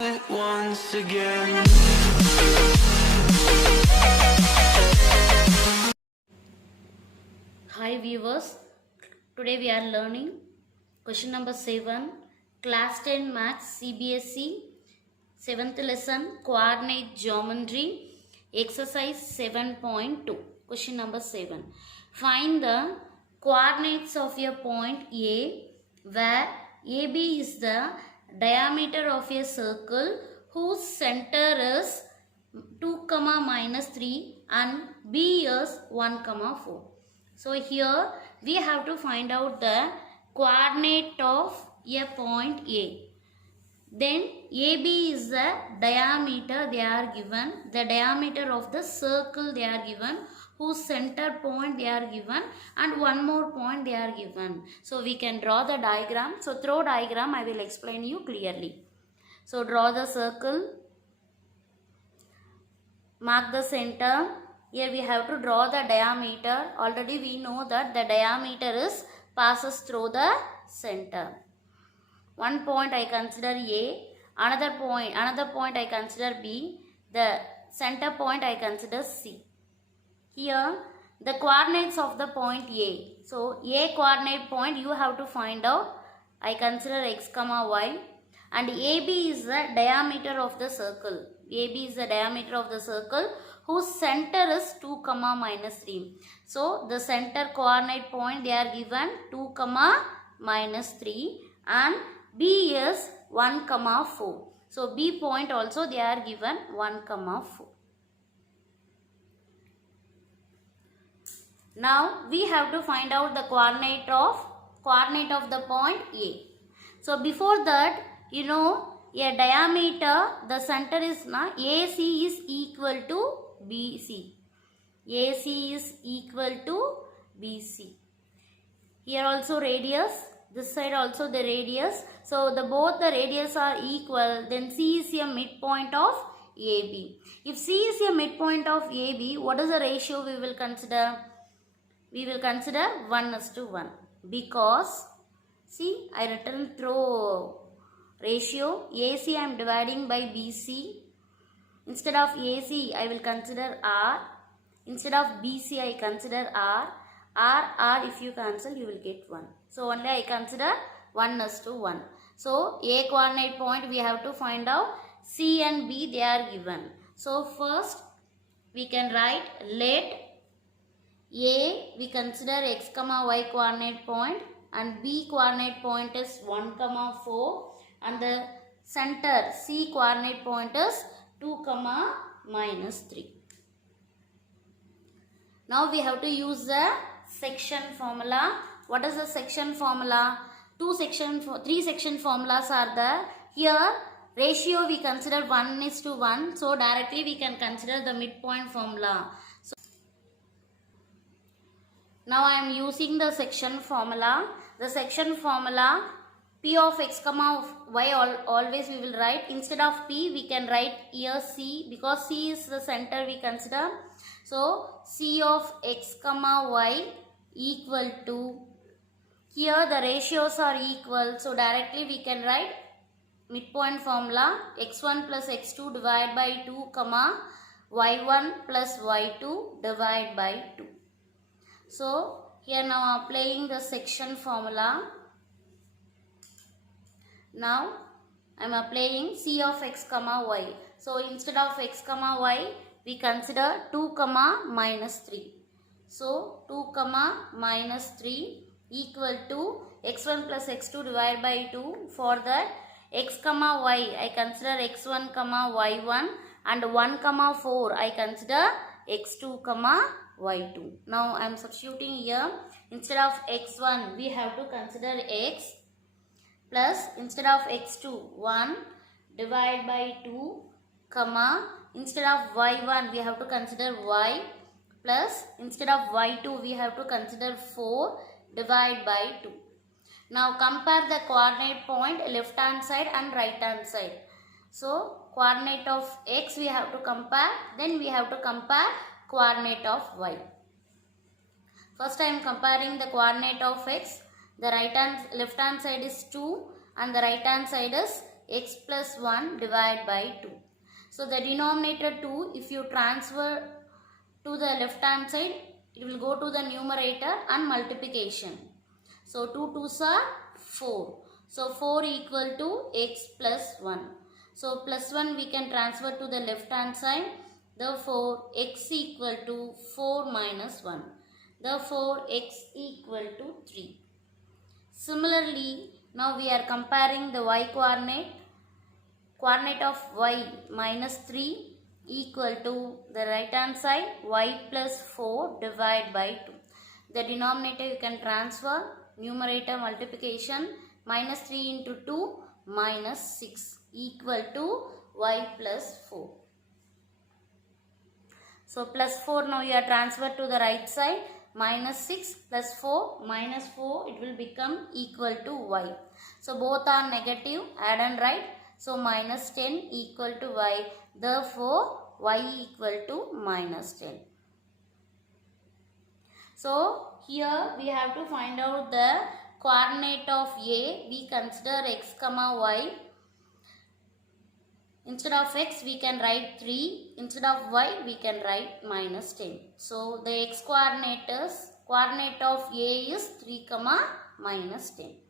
it once again. Hi viewers, today we are learning question number 7, class 10 maths CBSE 7th lesson coordinate geometry exercise 7.2. Question number 7, find the coordinates of a point A where AB is the diameter of a circle whose center is 2 comma minus 3 and B is 1 comma 4. So here we have to find out the coordinate of a point A. Then AB is the diameter they are given, the diameter of the circle they are given, whose center point they are given, and one more point they are given. So we can draw the diagram. So through diagram I will explain you clearly. So draw the circle, mark the center. Here we have to draw the diameter. Already we know that the diameter is passes through the center. One point I consider A, another point I consider B, the center point I consider C. Here the coordinates of the point A. So A coordinate point you have to find out. I consider x comma y, and AB is the diameter of the circle. AB is the diameter of the circle whose center is 2 comma minus 3. So the center coordinate point they are given 2 comma minus 3 and B is 1 comma 4. So B point also they are given 1 comma 4. Now we have to find out the coordinate of the point A. So before that, you know, a diameter, the center is AC is equal to BC. AC is equal to BC. Here also radius, this side also the radius. So both the radius are equal, then C is a midpoint of AB. If C is a midpoint of AB, what is the ratio we will consider? We will consider 1:1 because see, I written through ratio. AC I am dividing by BC. Instead of AC I will consider R. Instead of BC I consider R. R if you cancel you will get 1. So only I consider 1:1. So A coordinate point we have to find out. C and B they are given. So first we can write let A we consider x comma y coordinate point and B coordinate point is 1 comma 4 and the center C coordinate point is 2 comma minus 3. Now we have to use the section formula. What is the section formula? Three section formulas are there. Here ratio we consider 1:1. So directly we can consider the midpoint formula. So now I am using the section formula. The section formula P of x comma y always we will write. Instead of P we can write here C because C is the center we consider. So C of x comma y equal to, here the ratios are equal. So directly we can write midpoint formula x1 plus x2 divided by 2 comma y1 plus y2 divided by 2. So here now applying the section formula. Now I am applying C of x comma y. So instead of x comma y we consider 2 comma minus 3. So 2 comma minus 3 equal to x1 plus x2 divided by 2. For that x comma y I consider x1 comma y1 and 1 comma 4 I consider x2 comma y2. Now I am substituting here. Instead of x1 we have to consider x plus instead of x2 1 divided by 2 comma instead of y1 we have to consider y plus instead of y2 we have to consider 4 divided by 2. Now compare the coordinate point left hand side and right hand side. So coordinate of x we have to compare, then we have to compare coordinate of y. First I am comparing the coordinate of x. The left hand side is 2 and the right hand side is x plus 1 divided by 2. So the denominator 2, if you transfer to the left hand side, it will go to the numerator and multiplication. So 2 2s are 4. So 4 equal to x plus 1. So plus 1 we can transfer to the left hand side. Therefore x equal to 4 minus 1. Therefore x equal to 3. Similarly, now we are comparing the y coordinate. Coordinate of y minus 3 equal to the right hand side y plus 4 divided by 2. The denominator you can transfer, numerator multiplication, minus 3 into 2 minus 6 equal to y plus 4. So plus 4 now you are transferred to the right side, minus 6 plus 4 minus 4, it will become equal to y. So both are negative, add and write. So minus 10 equal to y. Therefore y equal to minus 10. So here we have to find out the coordinate of A. We consider x comma y. Instead of x we can write 3. Instead of y we can write minus 10. So the x coordinate of A is 3 comma minus 10.